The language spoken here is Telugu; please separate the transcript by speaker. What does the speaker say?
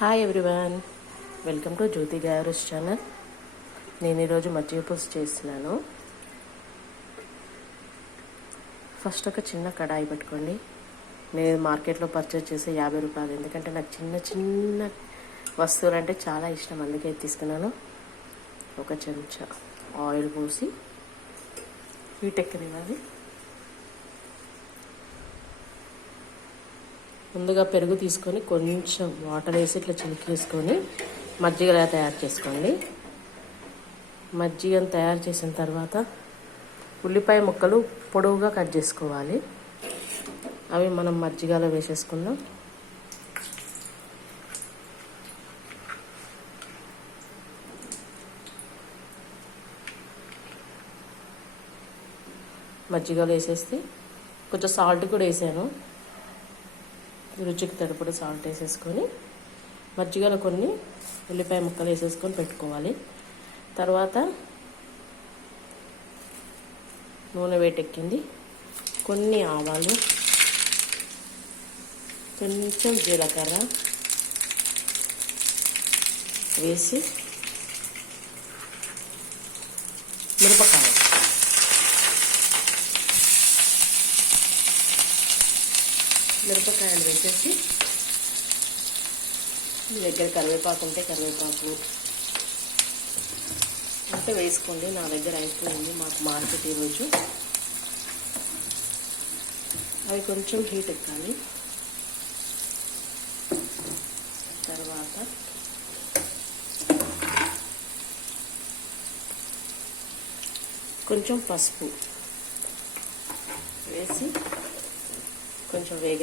Speaker 1: Hi everyone welcome to Jyothi గారుస్ channel నేను ఈరోజు మజ్జిగ పులుసు చేస్తున్నాను. ఫస్ట్ ఒక చిన్న కడాయి పెట్టుకోండి. నేను మార్కెట్లో పర్చేజ్ చేసే యాభై రూపాయలు ఎందుకంటే నాకు చిన్న చిన్న వస్తువులు అంటే చాలా ఇష్టం అందుకే తీసుకున్నాను. ఒక చెంచా ఆయిల్ పోసి హీట్ ఎక్కనివ్వాలి ముందుగా పెరుగు తీసుకొని కొంచెం వాటర్ వేసి ఇట్లా చిలికేసుకొని మజ్జిగలా తయారు చేసుకోండి. మజ్జిగను తయారు చేసిన తర్వాత ఉల్లిపాయ ముక్కలు పొడవుగా కట్ చేసుకోవాలి. అవి మనం మజ్జిగలో వేసేసుకుందాం. మజ్జిగలో వేసేస్తే కొంచెం సాల్ట్ కూడా వేసాను. రుచికి తడుపుడు సాల్ట్ వేసేసుకొని మజ్జిగలో కొన్ని ఉల్లిపాయ ముక్కలు వేసేసుకొని పెట్టుకోవాలి. తర్వాత నూనె వేటెక్కింది. కొన్ని ఆవాలు కొంచెం జీలకర్ర వేసి మిరపకాయ మిరపకాయలు వేసేసి మీ దగ్గర కరివేపాకు ఉంటే కరివేపాకు. అంటే వేసుకోండి? నా దగ్గర అయిపోయింది మాకు మార్కెట్ ఈరోజు. అవి కొంచెం హీట్ ఎక్కాలి. తర్వాత కొంచెం పసుపు వేసి కొంచెం వేగ